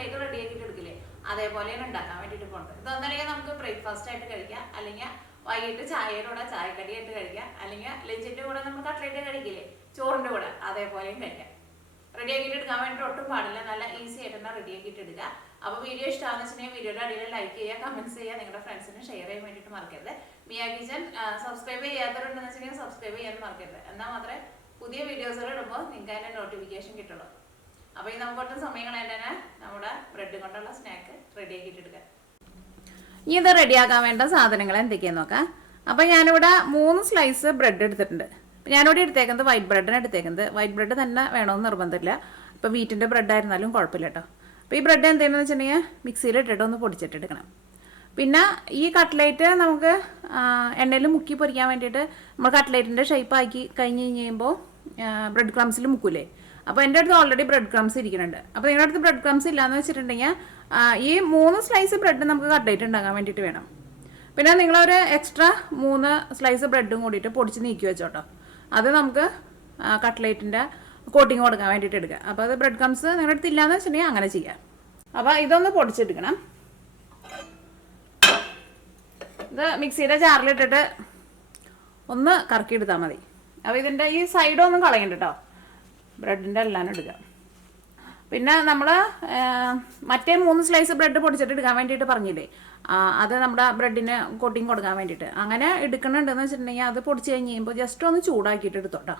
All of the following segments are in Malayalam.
കട്ട്ലേറ്റ് റെഡിയാക്കിയിട്ട് എടുക്കില്ലേ, അതേപോലെയാണ് ഉണ്ടാക്കാൻ വേണ്ടിയിട്ട് പോകുന്നത്. ഇതൊന്നല്ലെങ്കിൽ നമുക്ക് ബ്രേക്ക്ഫാസ്റ്റ് ആയിട്ട് കഴിക്കാം, അല്ലെങ്കിൽ വൈകിട്ട് ചായയുടെ കൂടെ ചായക്കടിയായിട്ട് കഴിക്കാം, അല്ലെങ്കിൽ ലഞ്ചിന്റെ കൂടെ നമ്മൾ കട്ട്ലേറ്റ് കഴിക്കില്ലേ ചോറിന്റെ കൂടെ, അതേപോലെയും കഴിക്കാം. റെഡിയാക്കിയിട്ട് എടുക്കാൻ വേണ്ടിയിട്ട് ഒട്ടും പാടില്ല, നല്ല ഈസി ആയിട്ട് തന്നെ റെഡിയാക്കിയിട്ട് എടുക്കുക. അപ്പോൾ വീഡിയോ ഇഷ്ടമാണെന്ന് വെച്ചിട്ടുണ്ടെങ്കിൽ വീഡിയോയുടെ അടിയിൽ ലൈക്ക് ചെയ്യുക, കമന്റ്സ് ചെയ്യുക, നിങ്ങളുടെ ഫ്രണ്ട്സിന് ഷെയർ ചെയ്യാൻ വേണ്ടിയിട്ട് മറക്കരുത്. മിയ കിച്ചൻ സബ്സ്ക്രൈബ് ചെയ്യാത്തവരുണ്ടെന്ന് വെച്ചിട്ടുണ്ടെങ്കിൽ സബ്സ്ക്രൈബ് ചെയ്യാൻ മറക്കരുത്. എന്നാൽ മാത്രമേ പുതിയ വീഡിയോസുകൾ ഇടുമ്പോൾ നിങ്ങൾക്ക് അതിൻ്റെ നോട്ടിഫിക്കേഷൻ കിട്ടുള്ളൂ. അപ്പോൾ ഈ നമുക്ക് ഒട്ടും സമയം കളയാൻ തന്നെ നമ്മുടെ ബ്രെഡ് കൊണ്ടുള്ള സ്നാക്ക് റെഡിയാക്കിയിട്ട് എടുക്കുക. ഇനി ഇത് റെഡിയാക്കാൻ വേണ്ട സാധനങ്ങൾ എന്തൊക്കെയാന്ന് നോക്കാം. അപ്പോൾ ഞാനിവിടെ 3 സ്ലൈസ് ബ്രെഡ് എടുത്തിട്ടുണ്ട്. ഞാനിവിടെ എടുത്തേക്കുന്നത് വൈറ്റ് ബ്രെഡിന് എടുത്തേക്കുന്നത്. വൈറ്റ് ബ്രെഡ് തന്നെ വേണമെന്ന് നിർബന്ധമില്ല, ഇപ്പോൾ വീറ്റിൻ്റെ ബ്രെഡ് ആയിരുന്നാലും കുഴപ്പമില്ല കേട്ടോ. അപ്പോൾ ഈ ബ്രെഡ് എന്തെയ്യണമെന്ന് വെച്ചിട്ടുണ്ടെങ്കിൽ മിക്സിയിൽ ഇട്ടിട്ട് ഒന്ന് പൊടിച്ചിട്ടെടുക്കണം. പിന്നെ ഈ കട്ട്ലേറ്റ് നമുക്ക് എണ്ണയിൽ മുക്കി പൊരിക്കാൻ വേണ്ടിയിട്ട് നമ്മൾ കട്ട്ലേറ്റിൻ്റെ ഷേപ്പ് ആക്കി കഴിഞ്ഞ് കഴിയുമ്പോൾ ബ്രെഡ് ക്രംസിൽ മുക്കൂലേ. അപ്പോൾ എൻ്റെ അടുത്ത് ഓൾറെഡി ബ്രെഡ് ക്രംസ് ഇരിക്കുന്നുണ്ട്. അപ്പോൾ നിങ്ങളുടെ അടുത്ത് ബ്രെഡ് ക്രംസ് ഇല്ലയെന്ന് വെച്ചിട്ടുണ്ടെങ്കിൽ ഈ 3 സ്ലൈസ് ബ്രെഡ് നമുക്ക് കട്ട്ലേറ്റ് ഉണ്ടാക്കാൻ വേണ്ടിയിട്ട് വേണം. പിന്നെ നിങ്ങളൊരു എക്സ്ട്രാ 3 സ്ലൈസ് ബ്രെഡും കൂടിയിട്ട് പൊടിച്ച് നീക്കി വെച്ചോട്ടോ. അത് നമുക്ക് കട്ട്ലേറ്റിൻ്റെ കോട്ടിങ് കൊടുക്കാൻ വേണ്ടിയിട്ട് എടുക്കുക. അപ്പോൾ അത് ബ്രെഡ് ക്രംസ് നിങ്ങളുടെ അടുത്ത് ഇല്ലയെന്ന് വെച്ചിട്ടുണ്ടെങ്കിൽ അങ്ങനെ ചെയ്യാം. അപ്പോൾ ഇതൊന്ന് പൊടിച്ചെടുക്കണം. ഇത് മിക്സിയുടെ ജാറിലിട്ടിട്ട് ഒന്ന് കറക്കിയെടുത്താൽ മതി. അപ്പോൾ ഇതിൻ്റെ ഈ സൈഡൊന്നും കളയണ്ട കേട്ടോ, ബ്രെഡിൻ്റെ എല്ലാം എടുക്കുക. പിന്നെ നമ്മൾ മറ്റേ 3 സ്ലൈസ് ബ്രെഡ് പൊടിച്ചിട്ട് എടുക്കാൻ വേണ്ടിയിട്ട് പറഞ്ഞില്ലേ, അത് നമ്മുടെ ബ്രെഡിന് കോട്ടിങ് കൊടുക്കാൻ വേണ്ടിയിട്ട് അങ്ങനെ എടുക്കണുണ്ടെന്ന് വെച്ചിട്ടുണ്ടെങ്കിൽ അത് പൊടിച്ച് കഴിഞ്ഞ് കഴിയുമ്പോൾ ജസ്റ്റ് ഒന്ന് ചൂടാക്കിയിട്ട് എടുത്തോട്ടോ.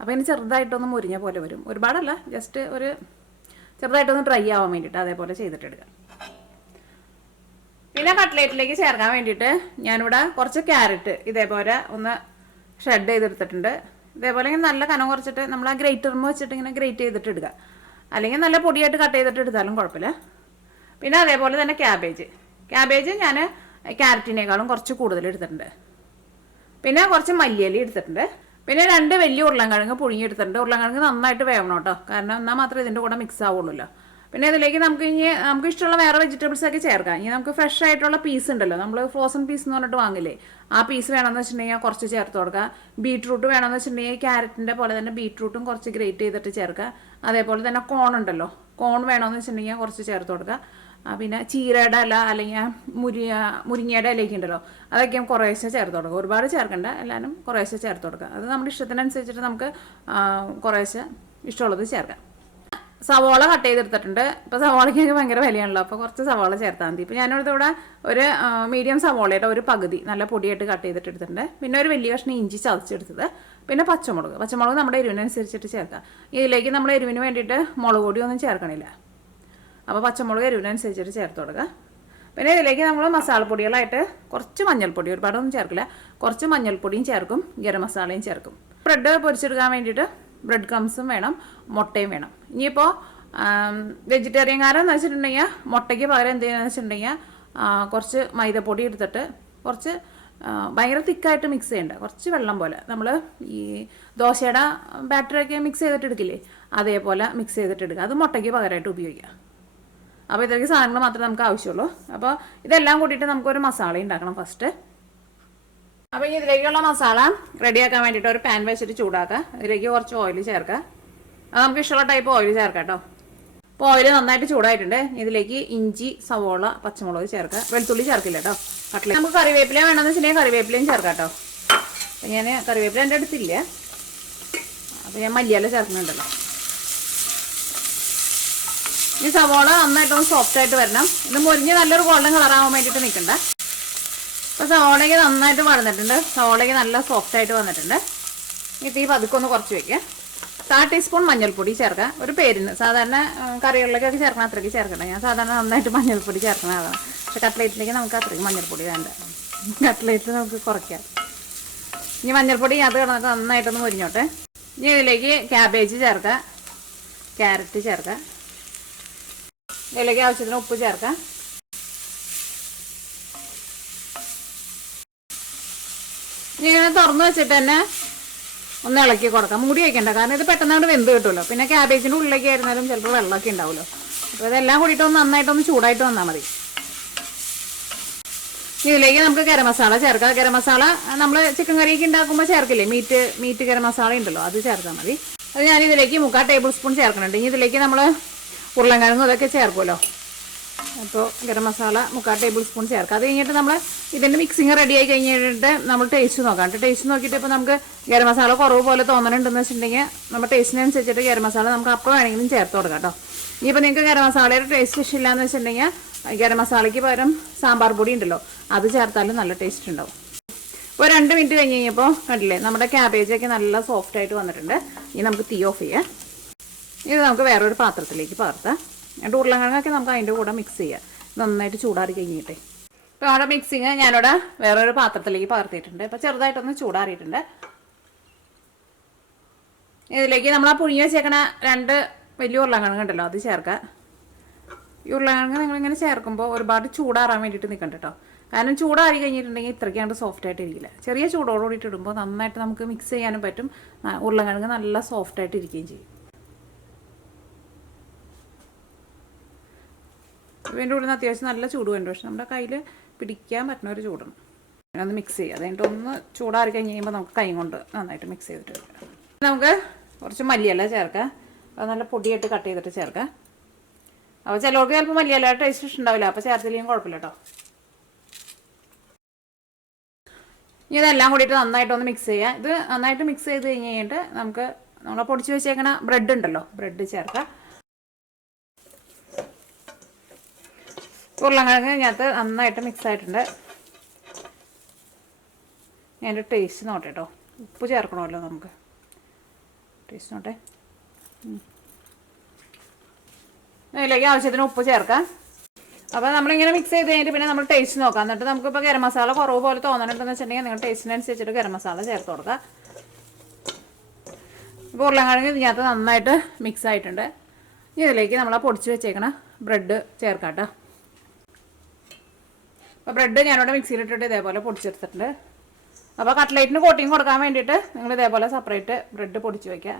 അപ്പോൾ ഇനി ചെറുതായിട്ടൊന്ന് മുരിഞ്ഞ പോലെ വരും, ഒരുപാടല്ല, ജസ്റ്റ് ഒരു ചെറുതായിട്ടൊന്ന് ഡ്രൈ ആവാൻ വേണ്ടിയിട്ട് അതേപോലെ ചെയ്തിട്ടെടുക്കുക. പിന്നെ കട്ട്ലേറ്റിലേക്ക് ചേർക്കാൻ വേണ്ടിയിട്ട് ഞാനിവിടെ കുറച്ച് ക്യാരറ്റ് ഇതേപോലെ ഒന്ന് ഷ്രെഡ് ചെയ്തെടുത്തിട്ടുണ്ട്. ഇതേപോലെ ഇങ്ങനെ നല്ല കനം കുറച്ചിട്ട് നമ്മൾ ആ ഗ്രേറ്ററിന് വെച്ചിട്ട് ഇങ്ങനെ ഗ്രേറ്റ് ചെയ്തിട്ട് എടുക്കുക, അല്ലെങ്കിൽ നല്ല പൊടിയായിട്ട് കട്ട് ചെയ്തിട്ട് എടുത്താലും കുഴപ്പമില്ല. പിന്നെ അതേപോലെ തന്നെ ക്യാബേജ് ഞാൻ ക്യാരറ്റിനേക്കാളും കുറച്ച് കൂടുതൽ എടുത്തിട്ടുണ്ട്. പിന്നെ കുറച്ച് മല്ലിയില എടുത്തിട്ടുണ്ട്. പിന്നെ 2 വലിയ ഉരുളൻകിഴങ്ങ് പുഴുങ്ങിയെടുത്തിട്ടുണ്ട്. ഉരുളൻകിഴങ്ങ് നന്നായിട്ട് വേവണം കേട്ടോ, കാരണം എന്നാൽ മാത്രമേ ഇതിൻ്റെ കൂടെ മിക്സ് ആവുള്ളൂ. പിന്നെ ഇതിലേക്ക് നമുക്ക് ഇഷ്ടമുള്ള വേറെ വെജിറ്റബിൾസ് ഒക്കെ ചേർക്കാം. ഇനി നമുക്ക് ഫ്രഷ് ആയിട്ടുള്ള പീസ് ഉണ്ടല്ലോ, നമ്മൾ ഫ്രോസൺ പീസ് എന്ന് പറഞ്ഞിട്ട് വാങ്ങില്ലേ, ആ പീസ് വേണമെന്ന് വെച്ചിട്ടുണ്ടെങ്കിൽ കുറച്ച് ചേർത്ത് കൊടുക്കുക. ബീട്രൂട്ട് വേണമെന്ന് വെച്ചിട്ടുണ്ടെങ്കിൽ ക്യാരറ്റിൻ്റെ പോലെ തന്നെ ബീട്രൂട്ടും കുറച്ച് ഗ്രേറ്റ് ചെയ്തിട്ട് ചേർക്കുക. അതേപോലെ തന്നെ കോൺ ഉണ്ടല്ലോ, കോൺ വേണമെന്ന് വെച്ചിട്ടുണ്ടെങ്കിൽ കുറച്ച് ചേർത്ത് കൊടുക്കുക. പിന്നെ ചീരയുടെ ഇല അല്ലെങ്കിൽ മുരിങ്ങയുടെ ഇലയൊക്കെ ഉണ്ടല്ലോ, അതൊക്കെ കുറേശ്ശെ ചേർത്ത് കൊടുക്കുക. ഒരുപാട് ചേർക്കണ്ട, എല്ലാവരും കുറേശ്ശെ ചേർത്ത് കൊടുക്കുക. അത് നമ്മുടെ ഇഷ്ടത്തിനനുസരിച്ചിട്ട് നമുക്ക് കുറേശ്ശെ ഇഷ്ടമുള്ളത് ചേർക്കാം. സവാള കട്ട് ചെയ്തെടുത്തിട്ടുണ്ട്. ഇപ്പോൾ സവാളയ്ക്കൊക്കെ ഭയങ്കര വിലയാണല്ലോ, അപ്പോൾ കുറച്ച് സവാള ചേർത്താൽ മതി. ഇപ്പോൾ ഞാനിവിടെ ഒരു മീഡിയം സവാളയുടെ ഒരു പകുതി നല്ല പൊടിയായിട്ട് കട്ട് ചെയ്തിട്ട് എടുത്തിട്ടുണ്ട്. പിന്നെ ഒരു വലിയ കഷ്ണം ഇഞ്ചി ചതച്ചെടുത്തത്. പിന്നെ പച്ചമുളക് നമ്മുടെ എരിവിനനുസരിച്ചിട്ട് ചേർക്കാം. ഇതിലേക്ക് നമ്മൾ എരിവിന് വേണ്ടിയിട്ട് മുളക് പൊടിയൊന്നും ചേർക്കണില്ല, അപ്പോൾ പച്ചമുളക് എരിവിനനുസരിച്ചിട്ട് ചേർത്ത് കൊടുക്കുക. പിന്നെ ഇതിലേക്ക് നമ്മൾ മസാലപ്പൊടികളായിട്ട് കുറച്ച് മഞ്ഞൾപ്പൊടി, ഒരുപാടൊന്നും ചേർക്കില്ല, കുറച്ച് മഞ്ഞൾപ്പൊടിയും ചേർക്കും, ഗരം മസാലയും ചേർക്കും. ബ്രെഡ് പൊരിച്ചെടുക്കാൻ വേണ്ടിയിട്ട് ബ്രെഡ് ക്രംസും വേണം, മുട്ടയും വേണം. ഇനിയിപ്പോൾ വെജിറ്റേറിയൻകാരെന്ന് വെച്ചിട്ടുണ്ടെങ്കിൽ മുട്ടയ്ക്ക് പകരം എന്ത് ചെയ്യുകയെന്ന് വെച്ചിട്ടുണ്ടെങ്കിൽ കുറച്ച് മൈദപ്പൊടി എടുത്തിട്ട് കുറച്ച് ഭയങ്കര തിക്കായിട്ട് മിക്സ് ചെയ്യേണ്ട, കുറച്ച് വെള്ളം പോലെ നമ്മൾ ഈ ദോശയുടെ ബാറ്ററൊക്കെ മിക്സ് ചെയ്തിട്ട് എടുക്കില്ലേ, അതേപോലെ മിക്സ് ചെയ്തിട്ട് എടുക്കുക. അത് മുട്ടയ്ക്ക് പകരമായിട്ട് ഉപയോഗിക്കുക. അപ്പോൾ ഇത്രയ്ക്ക് സാധനങ്ങൾ മാത്രമേ നമുക്ക് ആവശ്യമുള്ളൂ. അപ്പോൾ ഇതെല്ലാം കൂട്ടിയിട്ട് നമുക്കൊരു മസാല ഉണ്ടാക്കണം ഫസ്റ്റ്. അപ്പോൾ ഇനി ഇതിലേക്കുള്ള മസാല റെഡിയാക്കാൻ വേണ്ടിയിട്ട് ഒരു പാൻ വെച്ചിട്ട് ചൂടാക്കുക. ഇതിലേക്ക് കുറച്ച് ഓയിൽ ചേർക്കുക. അത് നമുക്ക് ഇഷ്ടമുള്ള ടൈപ്പ് ഓയിൽ ചേർക്കാം കേട്ടോ. അപ്പോൾ ഓയിൽ നന്നായിട്ട് ചൂടായിട്ടുണ്ട്. ഇതിലേക്ക് ഇഞ്ചി, സവോള, പച്ചമുളക് ചേർക്കുക. വെളുത്തുള്ളി ചേർക്കില്ല കേട്ടോ. കട്ട്ലേറ്റ് നമുക്ക് കറിവേപ്പില വേണമെന്ന് വെച്ചിട്ടുണ്ടെങ്കിൽ കറിവേപ്പിലയും ചേർക്കാം കേട്ടോ. അപ്പോൾ ഞാൻ കറിവേപ്പില എൻ്റെ അടുത്തില്ല, അപ്പോൾ ഞാൻ മല്ലിയില ചേർക്കുന്നുണ്ടല്ലോ. ഈ സവോള നന്നായിട്ടൊന്ന് സോഫ്റ്റായിട്ട് വരണം. ഇത് മുരിഞ്ഞ് നല്ലൊരു ഗോൾഡൻ കളറാവാൻ വേണ്ടിയിട്ട് നിൽക്കണ്ട. അപ്പോൾ സവോളയ്ക്ക് നന്നായിട്ട് വഴന്നിട്ടുണ്ട്, സവോളയ്ക്ക് നല്ല സോഫ്റ്റായിട്ട് വന്നിട്ടുണ്ട്. ഈ തീ പതുക്കൊന്ന് കുറച്ച് വയ്ക്കുക. 1/4 ടീസ്പൂൺ മഞ്ഞൾപ്പൊടി ചേർക്കുക, ഒരു പേരിന്. സാധാരണ കറികളിലേക്കൊക്കെ ചേർക്കണം, അത്രയ്ക്ക് ചേർക്കണം. ഞാൻ സാധാരണ നന്നായിട്ട് മഞ്ഞൾപ്പൊടി ചേർക്കുന്ന ആളാണ്, പക്ഷെ കട്ട്ലേറ്റിലേക്ക് നമുക്ക് അത്രയ്ക്ക് മഞ്ഞൾപ്പൊടി വേണ്ട, കട്ട്ലേറ്റിൽ നമുക്ക് കുറയ്ക്കാം. ഇനി മഞ്ഞൾപ്പൊടി അത് കിടന്നിട്ട് നന്നായിട്ടൊന്ന് മുരിഞ്ഞോട്ടെ. ഇനി ഇതിലേക്ക് ക്യാബേജ് ചേർക്കുക, ക്യാരറ്റ് ചേർക്കുക, ഇതിലേക്ക് ആവശ്യത്തിന് ഉപ്പ് ചേർക്കാം. ഇങ്ങനെ തുറന്ന് വെച്ചിട്ട് തന്നെ ഒന്ന് ഇളക്കി കൊടുക്കാം, മൂടി വയ്ക്കണ്ട, കാരണം ഇത് പെട്ടെന്ന് വെന്ത് കിട്ടുമല്ലോ. പിന്നെ ക്യാബേജിൻ്റെ ഉള്ളിലേക്ക് ആയിരുന്നാലും ചിലപ്പോൾ വെള്ളമൊക്കെ ഉണ്ടാവുമല്ലോ. അപ്പോൾ ഇതെല്ലാം കൂടിയിട്ട് നന്നായിട്ടൊന്ന് ചൂടായിട്ട് വന്നാൽ മതി. ഇതിലേക്ക് നമുക്ക് ഗരം മസാല ചേർക്കാം. ഗരം മസാല നമ്മൾ ചിക്കൻ കറിയൊക്കെ ഉണ്ടാക്കുമ്പോൾ ചേർക്കില്ലേ, മീറ്റ് ഗരം മസാല ഉണ്ടല്ലോ, അത് ചേർത്താൽ മതി. അത് ഞാനിതിലേക്ക് 3/4 ടേബിൾ സ്പൂൺ ചേർക്കുന്നുണ്ട്. ഇനി ഇതിലേക്ക് നമ്മൾ ഉരുളൻകിഴങ്ങും ഇതൊക്കെ ചേർക്കുമല്ലോ. അപ്പോൾ ഗരം മസാല 3/4 ടേബിൾ സ്പൂൺ ചേർക്കാം. അത് കഴിഞ്ഞിട്ട് നമ്മൾ ഇതിൻ്റെ മിക്സിങ് റെഡി ആയി കഴിഞ്ഞിട്ട് നമ്മൾ ടേസ്റ്റ് നോക്കാം. ടേസ്റ്റ് നോക്കിയിട്ട് ഇപ്പോൾ നമുക്ക് ഗരം മസാല കുറവ് പോലെ തോന്നണുണ്ടെന്ന് വെച്ചിട്ടുണ്ടെങ്കിൽ നമ്മൾ ടേസ്റ്റിനനുസരിച്ചിട്ട് ഗരം മസാല നമുക്ക് അപ്പോൾ വേണമെങ്കിലും ചേർത്ത് കൊടുക്കാം കേട്ടോ. ഇനിയിപ്പോൾ നിങ്ങൾക്ക് ഗരം മസാലയുടെ ടേസ്റ്റ് ഇഷ്ടമില്ല എന്ന് വെച്ചിട്ടുണ്ടെങ്കിൽ ഗരം മസാലയ്ക്ക് പകരം സാമ്പാർ പൊടി ഉണ്ടല്ലോ, അത് ചേർത്താലും നല്ല ടേസ്റ്റ് ഉണ്ടാവും. ഇപ്പോൾ 2 മിനിറ്റ് കഴിഞ്ഞ് കഴിഞ്ഞപ്പോൾ കണ്ടില്ലേ നമ്മുടെ ക്യാബേജൊക്കെ നല്ല സോഫ്റ്റ് ആയിട്ട് വന്നിട്ടുണ്ട്. ഇനി നമുക്ക് തീ ഓഫ് ചെയ്യാം. ഇത് നമുക്ക് വേറൊരു പാത്രത്തിലേക്ക് പകർത്താം. എന്നിട്ട് ഉരുളക്കിഴങ്ങൊക്കെ നമുക്ക് അതിൻ്റെ കൂടെ മിക്സ് ചെയ്യാം. നന്നായിട്ട് ചൂടാറി കഴിഞ്ഞിട്ടേ. ഇപ്പോൾ അവിടെ മിക്സിങ് ഞാനിവിടെ വേറൊരു പാത്രത്തിലേക്ക് പകർത്തിയിട്ടുണ്ട്. ഇപ്പോൾ ചെറുതായിട്ടൊന്ന് ചൂടാറിയിട്ടുണ്ട്. ഇതിലേക്ക് നമ്മൾ ആ പുഴുങ്ങി വെച്ചേക്കണ 2 വലിയ ഉരുളക്കിഴങ്ങ് ഉണ്ടല്ലോ, അത് ചേർക്കുക. ഈ ഉരുളക്കിഴങ്ങ് നിങ്ങളിങ്ങനെ ചേർക്കുമ്പോൾ ഒരുപാട് ചൂടാറാൻ വേണ്ടിയിട്ട് നിൽക്കണ്ട കേട്ടോ. കാരണം ചൂടാറി കഴിഞ്ഞിട്ടുണ്ടെങ്കിൽ ഇത്രയ്ക്കാണ്ട് സോഫ്റ്റ് ആയിട്ട് ഇരിക്കില്ല. ചെറിയ ചൂടോടുകൂടിയിട്ട് ഇടുമ്പോൾ നന്നായിട്ട് നമുക്ക് മിക്സ് ചെയ്യാനും പറ്റും. ഉരുളക്കിഴങ്ങ് നല്ല സോഫ്റ്റ് ആയിട്ട് ഇരിക്കുകയും ചെയ്യും. ഇതിൻ്റെ ഉള്ളിൽ നിന്ന് അത്യാവശ്യം നല്ല ചൂട് വേണ്ട, പക്ഷെ നമ്മുടെ കയ്യിൽ പിടിക്കാൻ പറ്റുന്ന ഒരു ചൂടാണ്. ഒന്ന് മിക്സ് ചെയ്യുക. അതുകഴിഞ്ഞിട്ട് ഒന്ന് ചൂടാറി കഴിഞ്ഞ് കഴിയുമ്പോൾ നമുക്ക് കൈ കൊണ്ട് നന്നായിട്ട് മിക്സ് ചെയ്തിട്ട് എടുക്കാം. നമുക്ക് കുറച്ച് മല്ലിയില ചേർക്കാം. അത് നല്ല പൊടിയായിട്ട് കട്ട് ചെയ്തിട്ട് ചേർക്കാം. അപ്പോൾ ചിലർക്ക് ചിലപ്പോൾ മല്ലിയില ടേസ്റ്റ് ഇഷ്ടമുണ്ടാവില്ല, അപ്പോൾ ചേർത്തില്ലെങ്കിൽ കുഴപ്പമില്ല കേട്ടോ. ഇനി ഇതെല്ലാം കൂടിയിട്ട് നന്നായിട്ടൊന്ന് മിക്സ് ചെയ്യുക. ഇത് നന്നായിട്ട് മിക്സ് ചെയ്ത് കഴിഞ്ഞിട്ട് നമുക്ക് നമ്മൾ പൊടിച്ച് വെച്ചേക്കണ ബ്രെഡ് ഉണ്ടല്ലോ, ബ്രെഡ് ചേർക്കാം. ഉരുളക്കിഴങ്ങ് ഇതിനകത്ത് നന്നായിട്ട് മിക്സ് ആയിട്ടുണ്ട്. ഞാനൊരു ടേസ്റ്റ് നോട്ടെ കേട്ടോ. ഉപ്പ് ചേർക്കണമല്ലോ നമുക്ക്. ടേസ്റ്റ് നോട്ടെ. ഇതിലേക്ക് ആവശ്യത്തിന് ഉപ്പ് ചേർക്കാം. അപ്പോൾ നമ്മളിങ്ങനെ മിക്സ് ചെയ്ത് കഴിഞ്ഞിട്ട് പിന്നെ നമ്മൾ ടേസ്റ്റ് നോക്കാം. എന്നിട്ട് നമുക്കിപ്പോൾ ഗരം മസാല കുറവ് പോലെ തോന്നണുണ്ടെന്ന് വെച്ചിട്ടുണ്ടെങ്കിൽ നിങ്ങൾ ടേസ്റ്റിനനുസരിച്ചിട്ട് ഗരം മസാല ചേർത്ത് കൊടുക്കുക. ഇപ്പോൾ ഉരുളക്കിഴങ്ങ് ഇതിനകത്ത് നന്നായിട്ട് മിക്സ് ആയിട്ടുണ്ട്. ഇതിലേക്ക് നമ്മൾ ആ പൊടിച്ച് വെച്ചേക്കണ ബ്രെഡ് ചേർക്കാം കേട്ടോ. അപ്പോൾ ബ്രെഡ് ഞാനിവിടെ മിക്സിയിലിട്ടിട്ട് ഇതേപോലെ പൊടിച്ചെടുത്തിട്ടുണ്ട്. അപ്പോൾ കട്ട്ലേറ്റിന് കോട്ടിങ് കൊടുക്കാൻ വേണ്ടിയിട്ട് നിങ്ങൾ ഇതേപോലെ സെപ്പറേറ്റ് ബ്രെഡ് പൊടിച്ച് വയ്ക്കുക.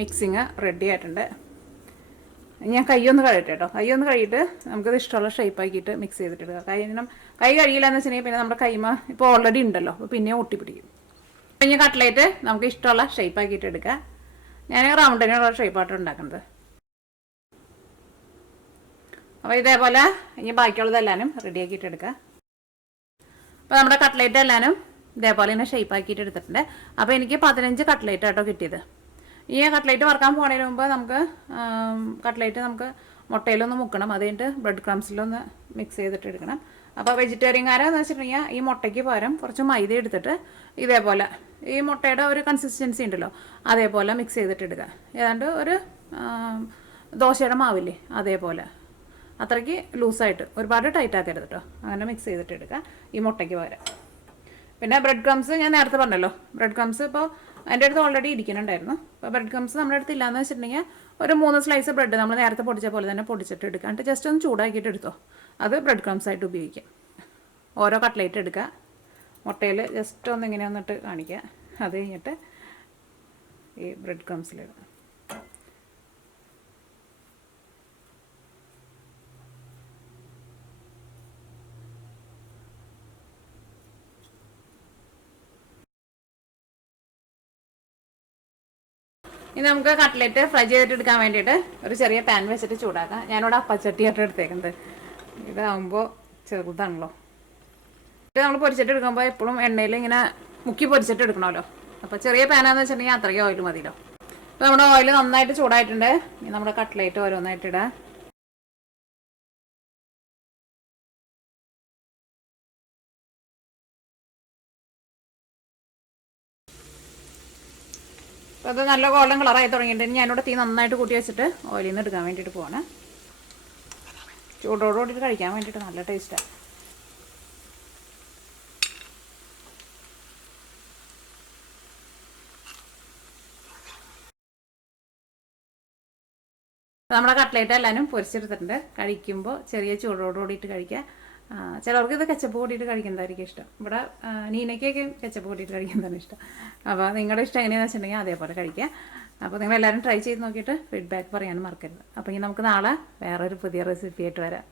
മിക്സിങ് റെഡി ആയിട്ടുണ്ട്. ഞാൻ കൈയൊന്ന് കഴിയട്ടെ കേട്ടോ. കൈയൊന്ന് കഴിയിട്ട് നമുക്കത് ഇഷ്ടമുള്ള ഷേപ്പാക്കിയിട്ട് മിക്സ് ചെയ്തിട്ടെടുക്കുക. കൈ കഴിയില്ല എന്ന് വെച്ചിട്ടുണ്ടെങ്കിൽ പിന്നെ നമ്മുടെ കൈമ ഇപ്പോൾ ഓൾറെഡി ഉണ്ടല്ലോ, അപ്പോൾ പിന്നെ ഒട്ടിപ്പിടിക്കും. ഇനി കട്ട്ലേറ്റ് നമുക്ക് ഇഷ്ടമുള്ള ഷേപ്പാക്കിയിട്ട് എടുക്കുക. ഞാൻ റൗണ്ടിനുള്ള ഷേപ്പായിട്ട് ഉണ്ടാക്കുന്നത്. അപ്പോൾ ഇതേപോലെ ഇനി ബാക്കിയുള്ളതെല്ലാനും റെഡിയാക്കിയിട്ട് എടുക്കുക. അപ്പോൾ നമ്മുടെ കട്ട്ലേറ്റ് എല്ലാനും ഇതേപോലെ തന്നെ ഷേപ്പാക്കിയിട്ട് എടുത്തിട്ടുണ്ട്. അപ്പോൾ എനിക്ക് 15 കട്ട്ലേറ്റ് ആട്ടോ കിട്ടിയത്. ഈ കട്ട്ലേറ്റ് വറക്കാൻ പോകുന്നതിന് മുമ്പ് നമുക്ക് കട്ട്ലേറ്റ് നമുക്ക് മുട്ടയിലൊന്ന് മുക്കണം. അത് കഴിഞ്ഞിട്ട് ബ്രെഡ് ക്രംസിലൊന്ന് മിക്സ് ചെയ്തിട്ട് എടുക്കണം. അപ്പോൾ വെജിറ്റേറിയൻകാരെന്ന് വെച്ചിട്ടുണ്ടെങ്കിൽ ഈ മുട്ടയ്ക്ക് പകരം കുറച്ച് മൈദ എടുത്തിട്ട് ഇതേപോലെ ഈ മുട്ടയുടെ ഒരു കൺസിസ്റ്റൻസി ഉണ്ടല്ലോ, അതേപോലെ മിക്സ് ചെയ്തിട്ട് എടുക്കുക. ഏതാണ്ട് ഒരു ദോശയുടെ മാവില്ലേ അതേപോലെ, അത്രയ്ക്ക് ലൂസായിട്ട്, ഒരുപാട് ടൈറ്റ് ആക്കരുത് കേട്ടോ. അങ്ങനെ മിക്സ് ചെയ്തിട്ട് എടുക്കുക ഈ മുട്ടയ്ക്ക് പകരം. പിന്നെ ബ്രെഡ് ക്രംസ് ഞാൻ നേരത്തെ പറഞ്ഞല്ലോ, ബ്രെഡ് ക്രംസ് ഇപ്പോൾ എൻ്റെ അടുത്ത് ഓൾറെഡി ഇരിക്കുന്നുണ്ടായിരുന്നു. അപ്പോൾ ബ്രെഡ് ക്രംസ് നമ്മുടെ അടുത്ത് ഇല്ലയെന്ന് വെച്ചിട്ടുണ്ടെങ്കിൽ ഒരു 3 സ്ലൈസ് ബ്രെഡ് നമ്മൾ നേരത്തെ പൊടിച്ച പോലെ തന്നെ പൊടിച്ചിട്ട് എടുക്കുക. എന്നിട്ട് ജസ്റ്റ് ഒന്ന് ചൂടാക്കിയിട്ട് എടുത്തോ, അത് ബ്രെഡ് ക്രംസ് ആയിട്ട് ഉപയോഗിക്കാം. ഓരോ കട്ട്ലേറ്റ് എടുക്കുക, മുട്ടയിൽ ജസ്റ്റ് ഒന്ന് ഇങ്ങനെ വന്നിട്ട് കാണിക്കുക. അത് കഴിഞ്ഞിട്ട് ഈ ബ്രെഡ് ക്രംസിലിടുക. ഇനി നമുക്ക് കട്ട്ലേറ്റ് ഫ്രൈ ചെയ്തിട്ട് എടുക്കാൻ വേണ്ടിയിട്ട് ഒരു ചെറിയ പാൻ വെച്ചിട്ട് ചൂടാക്കാം. ഞാനിവിടെ അപ്പച്ചട്ടിയായിട്ട് എടുത്തേക്കുന്നത്. ഇതാകുമ്പോൾ ചെറുതാണല്ലോ. ഇത് നമ്മൾ പൊരിച്ചിട്ട് എടുക്കുമ്പോൾ എപ്പോഴും എണ്ണയിൽ ഇങ്ങനെ മുക്കി പൊരിച്ചിട്ട് എടുക്കണമല്ലോ. അപ്പോൾ ചെറിയ പാനാന്ന് വെച്ചിട്ടുണ്ടെങ്കിൽ അത്രയും ഓയിൽ മതിയല്ലോ. അപ്പോൾ നമ്മുടെ ഓയിൽ നന്നായിട്ട് ചൂടായിട്ടുണ്ട്. ഇനി നമ്മുടെ കട്ട്ലേറ്റ് ഓരോന്നായിട്ട് ഇടാം. അപ്പോൾ അത് നല്ല ഗോൾഡൻ കളറായി തുടങ്ങിയിട്ടുണ്ട്. ഞാനിവിടെ തീ നന്നായിട്ട് കൂട്ടി വെച്ചിട്ട് ഓയിലിൽ നിന്ന് എടുക്കാൻ വേണ്ടിയിട്ട് പോവാണ്. ചൂടോടുകൂടിയിട്ട് കഴിക്കാൻ വേണ്ടിയിട്ട് നല്ല ടേസ്റ്റാണ്. നമ്മുടെ കട്ട്ലേറ്റ് എല്ലാവരും പൊരിച്ചെടുത്തിട്ടുണ്ട്. കഴിക്കുമ്പോൾ ചെറിയ ചൂടോടുകൂടിയിട്ട് കഴിക്കുക. ചിലർക്ക് ഇത് കെച്ചപ്പ് കൂട്ടിയിട്ട് കഴിക്കുന്നതായിരിക്കും ഇഷ്ടം. ഇവിടെ നീനയ്ക്കൊക്കെ കെച്ചപ്പ് കൂട്ടിയിട്ട് കഴിക്കുന്നതാണ് ഇഷ്ടം. അപ്പോൾ നിങ്ങളുടെ ഇഷ്ടം എങ്ങനെയാണെന്ന് വെച്ചിട്ടുണ്ടെങ്കിൽ അതേപോലെ കഴിക്കുക. അപ്പോൾ നിങ്ങളെല്ലാവരും ട്രൈ ചെയ്ത് നോക്കിയിട്ട് ഫീഡ്ബാക്ക് പറയാനും മറക്കരുത്. അപ്പോൾ ഇനി നമുക്ക് നാളെ വേറൊരു പുതിയ റെസിപ്പി ആയിട്ട് വരാം.